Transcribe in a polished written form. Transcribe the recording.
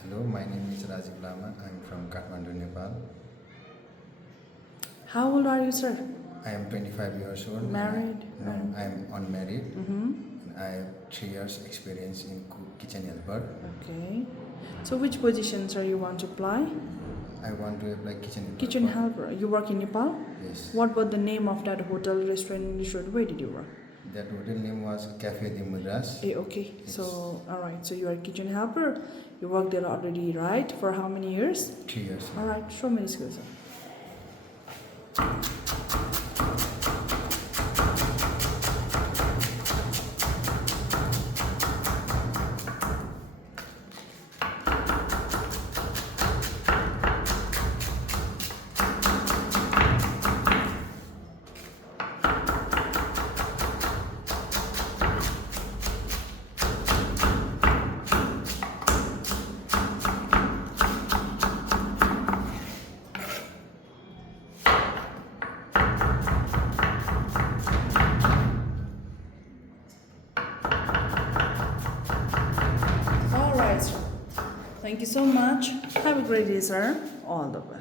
Hello, my name is Rajib Lama. I'm from Kathmandu, Nepal. How old are you, sir? I am 25 years old. Married? No, I am unmarried. Mm-hmm. And I have 3 years experience in kitchen helper. Okay. So which position, sir, you want to apply? I want to apply kitchen helper. Kitchen helper. You work in Nepal? Yes. What was the name of that hotel, restaurant? Where did you work? That hotel name was Cafe de Madras. Okay. Yes. So, alright. So you are a kitchen helper. You worked there already, right? For how many years? 3 years. Alright. Show me the skills, sir. Alright, sir. Thank you so much. Have a great day, sir. All the best.